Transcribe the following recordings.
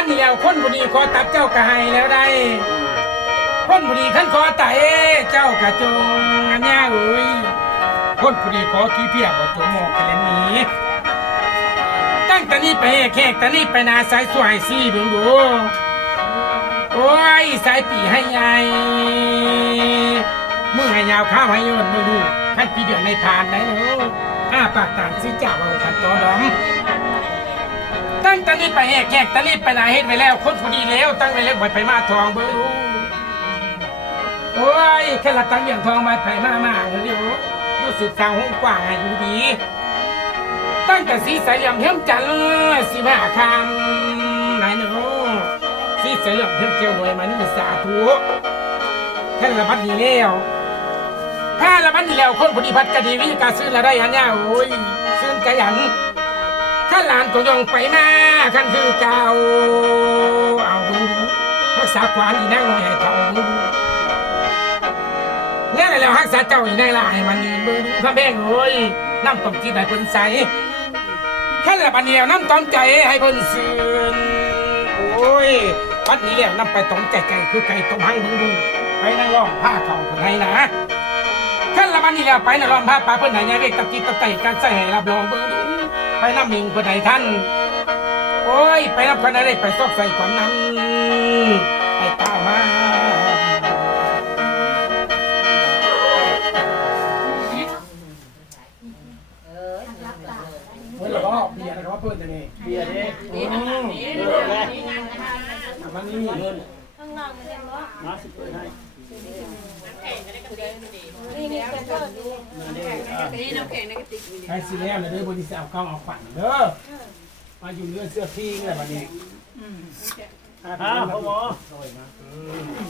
บัดนี้แล้วคนผู้ดีขอตัดเจ้ากระให้แล้วได้ คนผู้ดีขันขอไตเจ้ากระจงอันเนี้ยเอ้ยคนผู้ดีขอขี้เพียบว่าจงหมอกกันเล่นี้ตั้งแต่นี้ไปแขกแต่นี้ไปนาสายสวยซี่เบิ่งดูโอ้ยสายปีให้ใหญ่มือให้ยาวข้าวให้ยนมือดูขั้นปีเดือนในทานได้เนาะอ้าปากต่างสิจ่าเอาขันตอดอม ตั้งต่นี้ไปแหกแขกต่นี้ไปนาเฮ็ดไว้แล้ว คนผู้ดีแล้ว ตั้งไว้แล้วบ่ไปมาทองเบิ่งดูโอ้ยแค่ละตั้งอย่างทองมาไผมามาเดี๋ยวรู้สึกทางห้องกว้างอยู่ดี ตั้งแต่สีสายเหลี่ยมเทียมจันทร์สีมาคำไหนเนาะสีสายเหลี่ยมเทียมเจียวหน่วยมานี่สาธุแค่ละบัดนี้แล้วถ้าละบัดนี้แล้วคนผู้ดีพัดกะดีวิธีการซื้อละได้หันเนี่ยโอ้ยซื้อจหยัน ถ้าหลานก็ยองไปมาคันคือเก่าเอาดูรักษาความอีนั่งหน่อยให้เท่าดูเนี่ยแหละแล้วฮักษาเจ้าอีกในลายมันยืนมือดูข้าแบงเอ้ยน้ำต้มจีนให้เพิ่นใสแค่ละปันเดียวน้ำต้มใจให้เพิ่นซื้นโอ้ยปัดนี้แล้วน้ำไปต้มใจไก่คือไก่ต้มหังมึงดูไปนั่งร้องผ้าเก่าคนให้นะแค่ละปันนี้แล้วไปนั่งร้องผ้าปลาเพิ่นไหนยายเด็กตะกี้ตะไตการใส่ให้รับรองเบิ่งดู ไปน้ำมิงเพิ่นไหนท่าน โอ้ย ไปน้ำคนอะไรไปซอกใส่ขวัญนั้นไอ้ตามาเฮ้ยแล้วก็เบียร์แล้วก็เพิ่นจะไงเบียร์เด้อืมเลิกแล้วมันนี่เงินข้างนอกไม่ได้บ่มาสิเปิดให้ นี่นี่เป็นเปิดดูมาเด้อ่ใช้สีแล้วเลยเด้อบริษัทเอากล้องเอาขวัญเด้อมาอยู่เรื่องเสื้อพิงอะไรแบบนี้อ้าวพ่อหมอ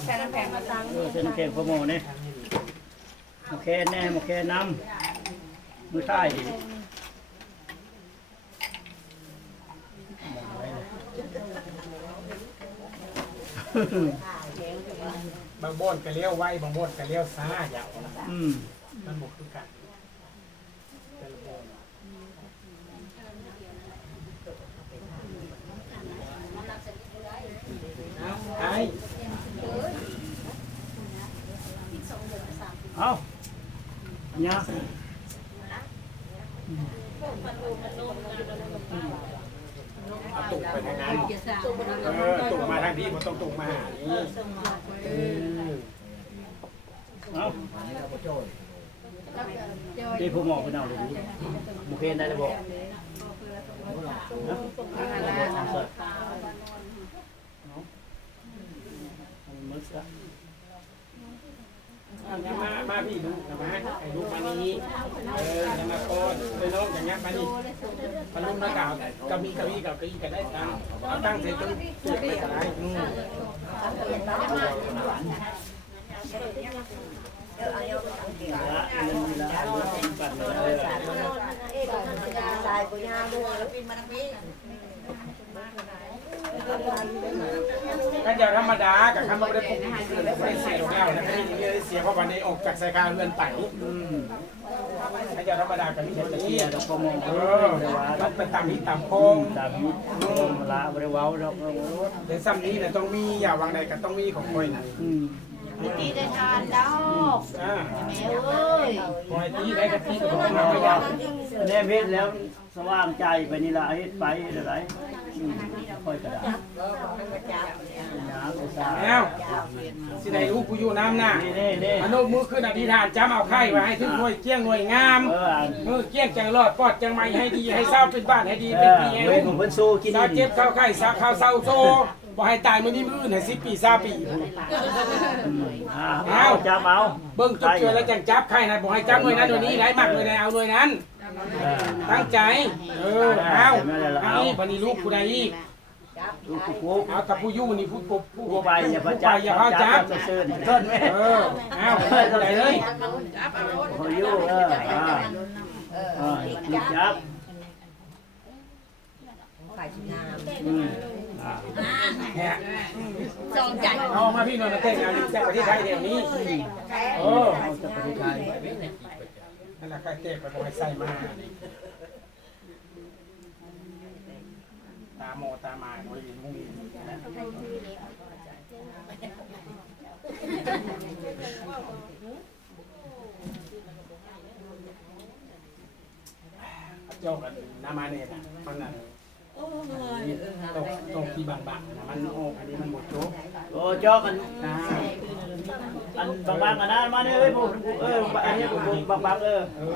แค่น้ำแข็งมาตั้งเออเส้นเก่งพ่อหมอเนี่ยโอเคแน่โอเคน้ำมือใต้ดิ บางบ่อนก็เลี้ยวไวบางบ่อนก็เลี้ยวซ้ายาวนะอืมมันบกคือกันแต่ละบ่อนเอาไอ้เอาเนี่ยเอาตุกไปทางนั้นเออตุกมาทางที่มันต้องตุกมาหานี้ เอาที่พ่อหมอไปเอาเลยโอเคได้แล้วบอกนะสดมึกซะเอาอย่มามาพี่ดูนะมาไอ้ลูกมานี้เอออย่ามาโอนไปน้องอย่างเงี้ยมานี่พลุงนักข่าวกับมีกับมีกับกะอีกันได้ตังตั้งใส่ตู้เก็บไปก็ได้อืมละมันมี ละปั่นเลยสายปุยาด้วยก็จะธรรมดากับคำว่าไม่ได้ปกติไม่เสียหรอกแล้วนะไม่ได้เสียเพราะวันนี้ออกจากสายการเรือนไต่อืมก็จะธรรมดากับนี่ตะจะเกีเกียยดพ่อหมอเอเอออต้องไปตามนี้ตามโคงตามนี้ละบริว้าวเราเดี๋ยวซ้ำนี้เนี่ยต้องมีอย่าวางใดก็ต้องมีของคอยนะ อืมตีได้ทานดอกอ่าแม่เอ้ยคอยตีได้กับตีกับของเราไม่ยาวแน่เพชรแล้วสว่างใจไปนี่ละเฮ็ดไปอะไรค่อยกระดาษน้ำไปซาแล้วสิได้รู้กูอยู่น้ำหน้านี่นี่นี่มโนมือขึ้นอธิษฐานจำเอาไข่ไว้ให้ถึงหน่วยเกี้ยงหน่วยงามเออมือเกี้ยงจังรอดปอดจังไม่ให้ดีให้เศร้าเป็นบ้านให้ดีเอเป็นอปีให้เฮ้ยลูผมกเพิ่นสู้กินเศร้านี่เจ็บเข้าไข้สาข้าวเศร้าโซ บ่ให้ตายมื้อนี้มื้ออื่นให้สิบปีเศร้าปีพุ่นอ่าเอาจับเอาเบิ่งจุดเจือแล้วจังจับไข่นะบ่ให้จับหน่วยนั้นหน่วยนี้ไหลมากหน่วยใดเอาหน่วยนั้น ตั้งใจ เออเอาเอาอีกบัดนี้ลูกผู้ใดอีกลูกกุ๊กเอากับผู้อยู่นี่ผู้ผู้ผู้ผู้ไปอย่าผู้พะไปจับอย่าพาจับเสื้อนี่ต้นแม่เออเอาผู้ใดเลยเขาอยู่เอออ่าอ่าจับฝ่ายชิงาม อืมอ่าแหะจองใจเอามาพี่นอยมาเต้นงานจากประเทศไทยเดี๋ยวนี้เออเอาจะไปไทยนั่นแหละก็เต้นไปบ่ให้ใส่มาตาโมตามาโอ้ยงงเจ้ากันนามาเนี่ยนะมันนั่น ตกตกที่บางๆนะมันโอ้อันนี้มันหมดโจ๊กโอ้จอกกันนะอันบางๆกันนะมาเนี่ยเอ้ยผมเอออันนี้ผมบางๆเออเออ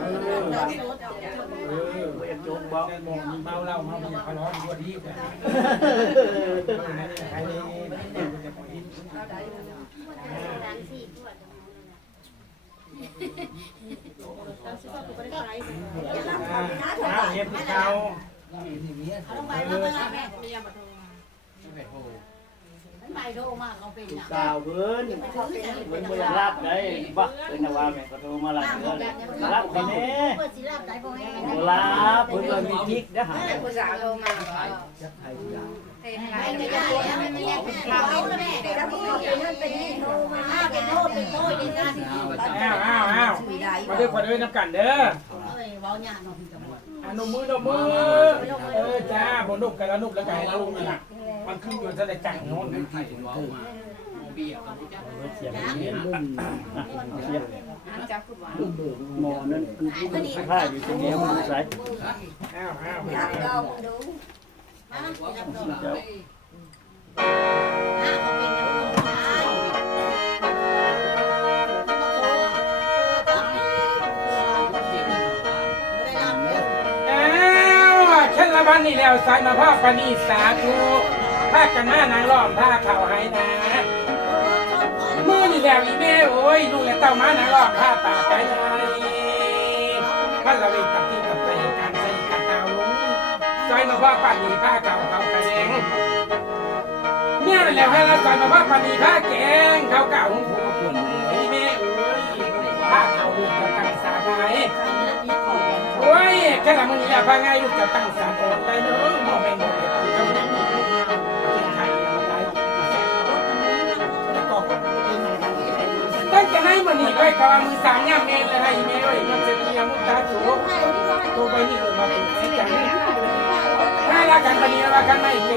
เออเรียกโจ๊กบอกแต่บอกมีเมาเหล้าเมาอย่าทะเลาะยั่ วดีแต่ใครนี่จะปล่อยอ้าวเฮ็ดที่เขาสาวเพิ่นเพิ่นบ่อยากรับได้บักเป็นนว่าแม่ก็โทรมารับเด้อเลยรับคนนี้เปิดสิรับได้บ่แม่บ่รับเพิ่นก็มีทิกเด้อหาผู้สาวโทรมาเต็มไลน์ไม่ได้แล้วไม่ได้เขาแล้วแม่แล้วกเขาเป็นนั่นเป็นนี่โทรมาเป็นโทษเป็นโทษเป็นนั่นอ้าวอ้าวอ้าวมาด้วยคนด้วยน้ำกันเด้อเอ้ยเว้าหยาเนาะพี่จะหมด อะนมมือนมมือเออจ้าบนนุกกันแล้วนุกแล้วไก่แล้วลุงนี่ล่ะมันขึ้นอยู่จะได้จังโน้นเสียงนี้ลุ่มอะเสียงลุ่มเบิกหมอนั่นคือผู้าอยู่ตรงนี้มันใส่อ้าวอ้าวรับดองดูมารับดองอะเขา วันนี่แล้วสายมาพ่อปานีสาธุพากันมานางล้อมผ้าเข่าให้นะมือนี่แล้วอีเม่โอ้ยลูกและเต้ามานางล้อมผ้าตาใจไหนพันละเวงกับที่กับใจการใส่กันเตาลุงสายมาพ่อปานีผ้าเข่าเขากระแดงเนี่ยแหละให้เราใส่มาว่าปานีผ้าแกงเขาเก่าของผมคุณไอ้แม่เอ้ยผ้าขาวลูกจะตั้งสาไงโอ้ยแค่ละมึงอย่าพาไงลูกจะตั้งสาโอนได้ เนอะมองไม่หมดเลยตั้งแต่เป็นไทยมาได้แล้วก็ตั้งแต่ไหนมันนี่ไปกับมือสามย่าเมนเลยให้แม่เอ้ยมันจะมีอามุตาสูงตัวไปนี่เออมาเป็นไอ้จังถ้ารักกันปานีรักกันไม่แก่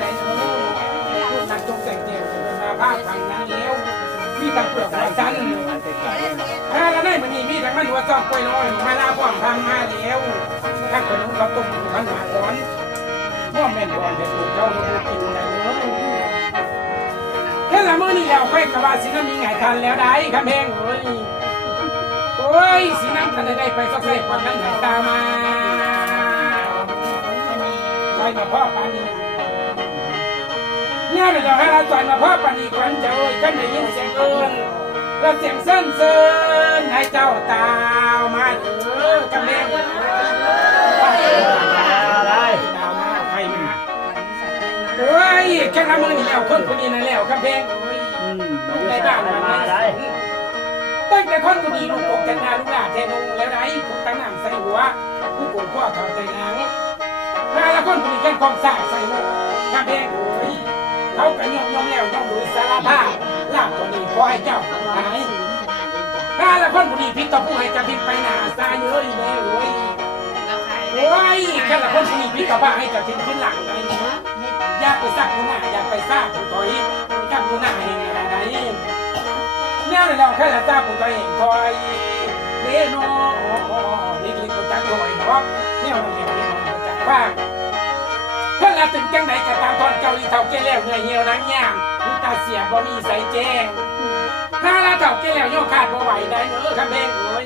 ได้เนอะผู้สัตว์จงแต่งเจียวมาภาพทางนั้นแล้วมีตะเปลือกหัวจันถ้าเราได้มันนี่มีทั้งมันหัวซอกกล้วยน้อยมาลาพ่วงทำมาแล้ว ถ้าคนนู้นเขาต้มขันหาก้อนพ่วงแม่นบอลเด็ดลูกเจ้าลูกกินได้เนื้อแค่ละมื้อนี่แล้วค่อยกะว่าสิน้ำมีไงทันแล้วได้คำแพงเอ้ยโอ้ยสิน้ำทันได้ไปสักใส่ความนั้นไหนตามาไปมาพ่อปานนี้เนี่ยเดี๋ยวให้เราจอยมาพ่อปณีควันเจ้าฉันได้ยินเสียงเอิญแล้วเสียงเส้นเส้นให้เจ้าตามาเด้อกำเนิดไมือนี่แล้วคนคนนี้นั่นแล้วกำแพงเฮ้ยอืมลูกได้ได้บ้าบ้านนมามาได้ได้ตั้งแต่คนคนนี้ลูกอกแต่นาลูกหลานเทนูแล้วได้ถูกตั้งน้ำใส่หัวผู้ปวดข้อเขาใจนางถ้าละคนคนนี้กันกองสายใส่หัวกำแพงเฮ้ยเขาก็ยอมยอมแล้วยอมโดยสารภาพลาบตัวนี้ขอให้เจ้าหายถ้าละคนผู้นี้พิษต่อผู้ให้จะพิษไปหนาซาเยอะอีแม่เว้ยโอ้ยแค่ละคนผู้นี้พิษต่อบ้าให้จะทิ้งขึ้นหลังไหนเนาะ อยากไปซักผู้หน้าอยากไปซ่าผู้ถอยกับผู้หน้าเองอะไรเนี่ยเราแค่ละจ้าผู้ถอยเองถอยเดโนนี่คือตัวจักรถอยเนาะเนี่ยเราเนี่ยเราจักว่าเพื่อนเราถึงจังไหนก็ตามตอนเจ้าอีเท่าเกแล้วเหนื่อยเหี่ยวนังยามน้ำตาเสียบ่มีใส่แจ้งถ้าเราเท่าเกแล้วย่อขาดบ่ไหวได้เนอคำแพงโอ้ย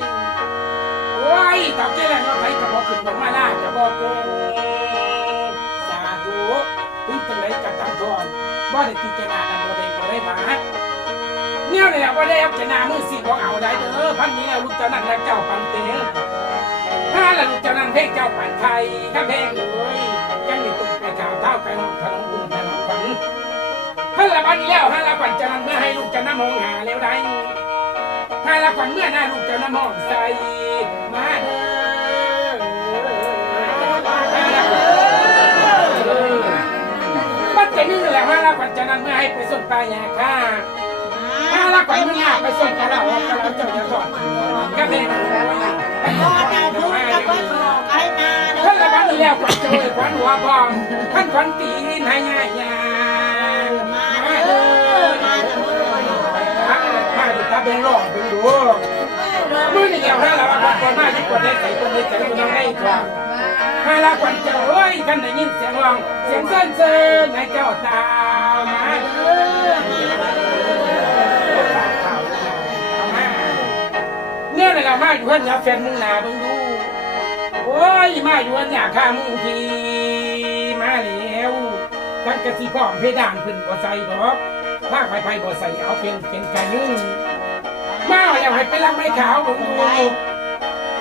โอ้ยเท่าเกแล้วย่อไปก็บ่ขึ้นบ่มาล่าก็บ่เกินสาธุ ถึงจังไหนก็ตามตอนบ่ได้ติจารณานำบ่ได้บ่ได้มาเนี่ยเลยบ่ได้อัพจนามือสิบ่เอาได้เด้อพันนี้ลูกเจ้านั่นและเจ้าปันเตงถ้าละลูกเจ้านั่นเพลงเจ้าปันไทยคำแพงเลยกันนี่ตุ้ไปข่าวเท้าไปน้องขนมบุญขนมขวัญฮัลละบันแล้วฮัลละบันจะนั่นเมื่อให้ลูกเจะน้ำมองหาแล้วได้ฮัลละบันเมื่อหน้าลูกเจะน้ำมองใส่มาเด้อะนจะนั่นเมื่อให้ไปส่งไปลายาค่าฮัลละบันเมื่อหน้าไปส่งกระเรากระเราเจ้าจะสอนก็เป็นพ่อเจ้าทุกข์กับพ่อขอใครนาท่านละวันแล้วก็เจอควันหัวบองท่านควันตีนให้ง่ายยามาเด้อมาเด้อมาดูตาเบงหลอกดูดูมือนี่แล้วท่านละวันก่อนมาที่กดได้ใส่กดได้ใส่กดได้ก่อนมาละควันเจ้าเอ้ยกันได้ยินเสียงร้องเสียงเซินเซินให้เจ้าตา มาอยู่เพื่อนยาแฟนมึงหนาเบิ่งดูโอ้ยมาอยู่อันเนี่ยข้ามึงทีมาแล้วทั้งกะสิพร้อมเพดานเพิ่นบ่ใส่ดอกภาคไผไผบ่ใส่เอาเป็นเป็นกะยุ่งมาแล้วให้ไปลำไม้ขาวเบิ่งดู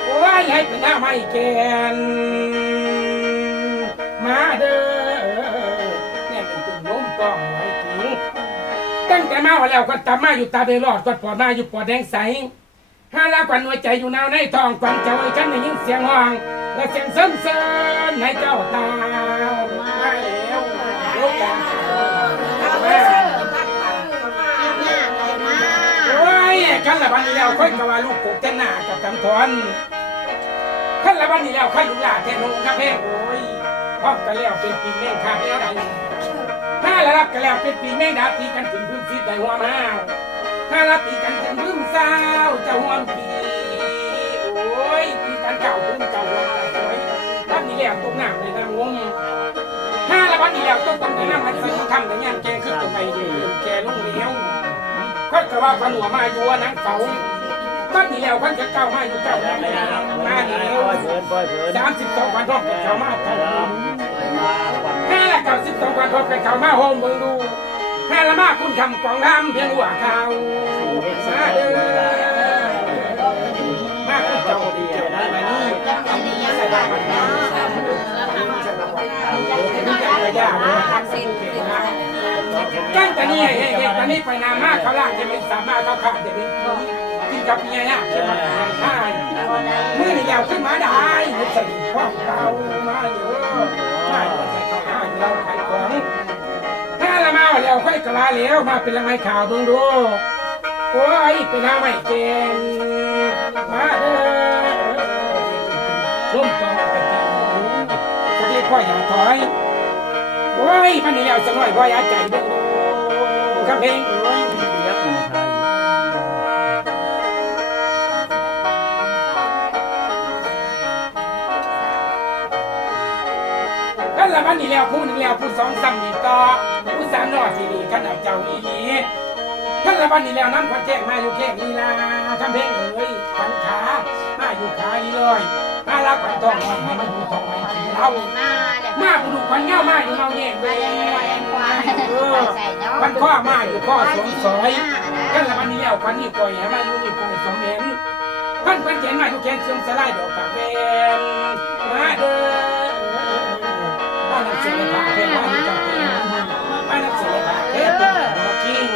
โอ้ยให้เป็นหน้าไม้แกนมาเด้อเนี่ยเป็นตึงล้มกล้องไว้ถึงตั้งแต่มาแล้วก็ตามมาอยู่ตาเบลอดก็ปอดมาอยู่ปอดแดงใส ถ้าลากวันหัวใจอยู่นาวในทองกวางเจ้าไอ้ฉันได้ยินเสียงห้อง และเสียงเซินเซินให้เจ้าตาวมาแล้วลูกกันโอ้ยขันละวันนี้แล้วค่อยกะว่าลูกปลูกแต่หน้ากับกำทอนขันละวันนี้แล้วขันลูกหลานแทนงกับเพงโอ้ยพร้อมกันแล้วเป็นปีแม่งข้าแล้วใดถ้าละรับกันแล้วเป็นปีแม่งดาตีกันถึงพื้นฟิตได้หัวมาถ้ารับตีกันถึงพื้นสา เจ้าหัวผีโอ้ยมีการเก่าพุ่งเก่าวันสวยบ้านนี้แหล้วตรงหน้าในนางวงห้าละบ้านนี้แหล้วต้องตรงในน้ำมันใส่ทำแต่งานแกขึ้นตรงไปยืนแกลงเลี้ยวก็จะว่าพันหัวมาอยู่นังเก่าบ้านนี้แหล้วพันจะเก่ามาอยู่เก่าแล้วมาเดียวปล่อยเพิ่นปล่อยเพิ่นสามสิบสองวันรอบกับเก่ามาเก่ามาวันห้าละเก่าสิบสองวันรอบกับเก่ามาโฮมเบิ่งดูห้าละมาคุณทำกองทำเพียงหัวเขามาเด้อ กั้งแต่นี่เฮ้ยตอนนี้ไปนามากเขาล่างจะเป็นสามารถเขาขาดจะเป็นกินกับเมียเนี่ยใช่ไหมใช่เมื่อนี่ยาวขึ้นมาได้ใส่ข้อเก่ามาเยอะใช่ใส่ข้อห้าเราขายของถ้าละมาแล้วค่อยกลาแล้วมาเป็นละไม้ข่าวเบิ่งดูโอ้ยเป็นละไม้เจนมาเด้อร่วมต่อไปกินจะเรียกว่าอย่าถอย โอ้ยมันนี่เอาสักหน่อยว่อย่าใจเบิ่งครับเพลงโอ้ยเปียกในไทยกันละมันนี่แล้วพูดหนึ่งแล้วพูดสองซ้ำนี่ต่อพูดสามนอสิดีกันเอาเจ้าอีนี้กันละมันนี่แล้วน้ำควันแจ้งมาอยู่แค่นี้ละทำเพลงเอ้ยขันขามาอยู่ขาอีเลยมารับขันทองมันให้มันอยู่ทองไว้ที่เรา มาบุรุษขันเงามาอยู่เงาแย่งเลยเออขันข้อมาอยู่ข้อสงสอยกันละวันนี้แล้ววันนี้ปล่อยให้มาอยู่นี่ปล่อยสมเห็นพันพันเขียนมาอยู่แขนเสื่อมสลายดอกปากแวนมาเด้อมานับเสียงผ่าเพลงมาอยู่จับเพลงมานับเสียงผ่าเพลงเป็นดอกกิ้ง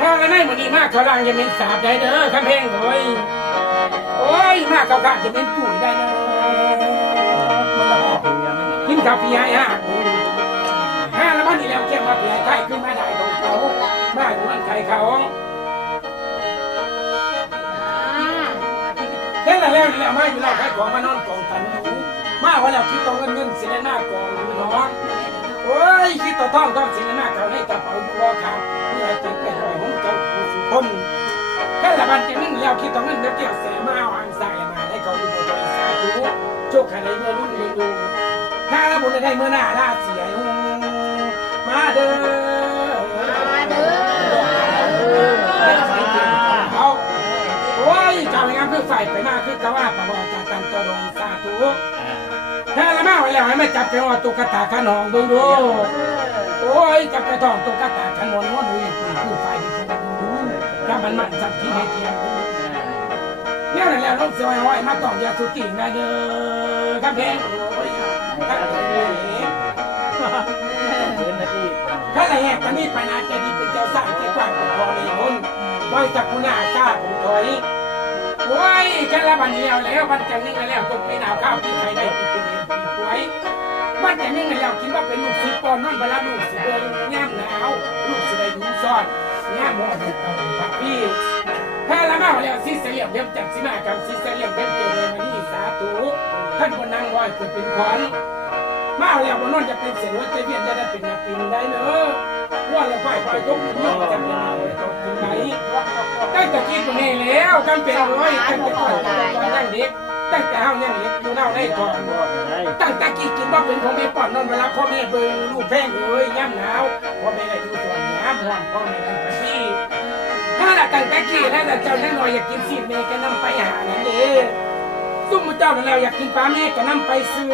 พอกันได้หมดนี้มากเขาล่างจะเป็นสาบได้เด้อคำเพลงโอ้ยโอ้ยมากเขาขาดจะเป็นปุ๋ยได้เด้อ กินข้าวปีให้ฮะห้าแล้ววันนี้แล้วเก็บมาปีให้ไข่ขึ้นมาได้ของเขามาอยู่มันไข่เขาแค่นั้นแล้วนี่แหละมาอยู่แล้วใครของมานอนกองตันอยู่มาว่าแล้วคิดต่อเงินเงินเสียหน้ากองอยู่น้องโอ้ยคิดต่อท่องท่องเสียหน้าเขาในกระเป๋าอยู่รอขาดเพื่อจะเป็นรอยของเจ้าผู้สุคนแค่ละบันจะนึ่งแล้วคิดต่อเงินเดี๋ยวเสียมาเอาอังสายมาให้เขาดูบริษัทดูโชคขันในเมื่อรุ่นเมือ งดูถ้าบุญได้เมื่อหน้าลาเสียมาเด้อมาเด้อเอาโอ้ยเจ้าอย่งนั้นคือฝ่ายไปมากคือกะว่าประบอกจากกันตัวลงสาธุถ้าละมาไว้แล้วให้มาจับไปว่าตุ๊กตาขนองดูดูโอ้ยจับไปทองตุ๊กตาขนองว่าดูคือฝ่ายที่ถูกดูถ้ามันมันจับที่ให้เทียมเนี่ยนั่นแหละลูกเสียไว้มาต้องยาสุติงนะเด้อครับเพลง โอ้ยครับเลงเห็นนาทีถ้าละแหกตอนนี้ไปนาเจดีเป็นเจ้าสร้ายใจกว้างของพอเลยคนไว้จับผู้หน้าข้าผมถอยโอ้ยแค่ละวันเดียวแล้ววันจันทร์นึงแล้วตกไปหนาวข้าวที่ใครได้กินเป็นเองปีป่วยวันจันทร์นึงแล้วคิดว่าเป็นลูกศิษย์ปอนนั่นเวลาลูกศิษย์เดินย่ำหนาวลูกศิษย์ได้ดูซ่อนย่ำหมอดูกับพักพี่ถ้าละมาแล้วซิเสียมเดียมจับสิมากับซิเสียมเดียมเจอเลยมานี่สา ตูท่านคนนั่งไหวเกิดเป็นขวัญมาเอาแล้วบนนอนจะเป็นเสียงว่าจะเวียนจะได้เป็นนักปินได้เนอะว่าแล้วฝ่ายฝ่ายกมือจะเป็นตกถึงไหนตั้งแต่คิดตรงนี้แล้วตั้งเป็นร้อยตั้งแต่ก่อนตั้งเด็กตั้งแต่เฮายังเล็กอยู่เน่าได้ก่อนตั้งแต่กี่กินว่าเป็นพ่อแม่ป้อนนอนเวลาพ่อแม่เบิ่งลูกแพงเอ้ยย่ำหนาวพ่อแม่ได้ดูส่วนน้ำห่อนพ่อแม่ได้ไปพี่ถ้าละตั้งแต่กี่แล้วเจ้าแน่นอนอยากกินสีเมก็นำไปหานั่นเอง เจ้านั่นแล้วอยากกินปลาแม่ก็นำไปซื้อ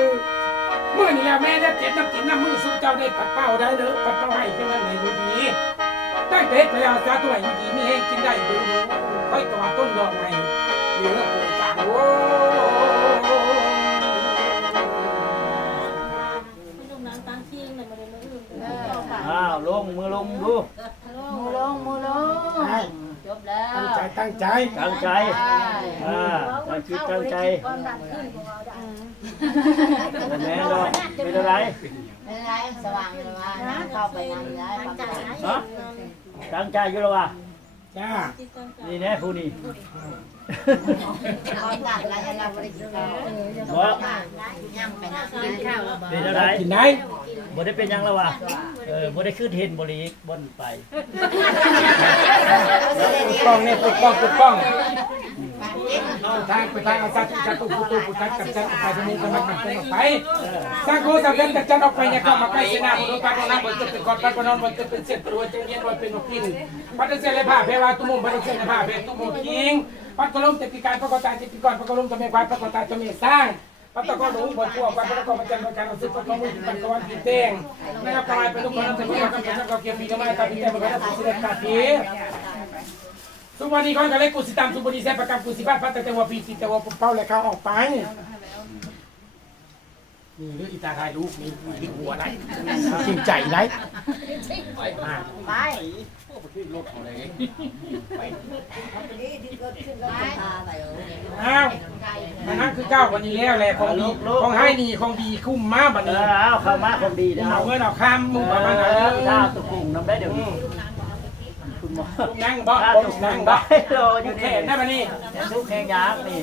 เมื่อนี่แล้วแม่ได้เจ็บน้ำกินน้ำมือซุ่มเจ้าได้ปัดเป้าได้เด้อปัดเป้าให้เป็นนั่นไหนดูดีตั้งแต่ไปเอาซาตัวอย่ดีมีให้กินได้ดูค่อยตัวต้นดอกไงเหลือโกงกลางโอ้ลูกน้ำตั้งที่เนี่ยมาเลยมาอื่นอ้าวลงมือลงดู มูลงมูลงจบแล้ว ตั้งใจตั้งใจ ตั้งใจอ่าตั้งจิตตั้งใจความดันขึ้นของเราดันแม่ดอกเป็นอะไรเป็นไรสว่างเลยว่าเข้าไปนั่งได้ความดันฮะตั้งใจอยู่แล้ววะจ้านี่แน่ผู้นี้ความดันอะไรเราบริกินข้าวบ่ย่ำไปนั่งกินข้าวเป็นอะไรกินไหนบ่ได้เป็นหยังแล้ววะเออบ่ได้ขึ้นเห็นบริบนไปป กป้องเนี่ยปกป้องปกป้องทางไปทางอาซาตุจตุปุตุปุตักกัจจันไปทางนี้ก็มากันเป็นออกไปสร้างโคสังเกตกัจจันออกไปเนี่ยก็มาใกล้เสนาบุรุษปากน้ำบนจะเป็นกอดปากนอนบนจะเป็นเส้นตัวจะเย็นวันเป็นนกกินปัตตเสเลผ้าเพวาตุมุมปัตตเสเลผ้าเพตุมุมคิงปัตตลมเจติการปกตาเจติกรปกลมจะไม่ควายปกตาจะไม่สร้างปัตตะกอนหลงบนพวกปัตตะกอประจันประกันสุดปัตตะมุปัตตะวันปีเตงนะครับกายเป็นลูกคนนั้นจะไม่ทำกันก็เกี่ยวปีกันมาตาปีเต้งมันก็ได้สิเด็ดขาด ทีสุวรรณีคอนกันเลยกุสิตามสุบดีเซประกันกุสิบ้าพัตตะวันปีสิแตะวันเป้าเลยเขาออกไปนี่หรืออีตาทายลูกนี่มีหัวไหนจริงใจไหนไปอ้าวมันนั่นคือเก้าวันนี้แล้วแหละของดีของให้ดีของดีคุ้มมากบัดนี้เอาเข้ามาคนดีนะเอาเอาเงินเอาข้ามมุ่งไปมันเอเอออถ้าตุกงน้ำได้เดี๋ยวนี้ คุณหมอนั่งบ่ถ้าบ่ตุกนั่งงบ่ได้รอออยู่ยู่แค่นี่ได้ปะนี่ทุกแข่งยากนี่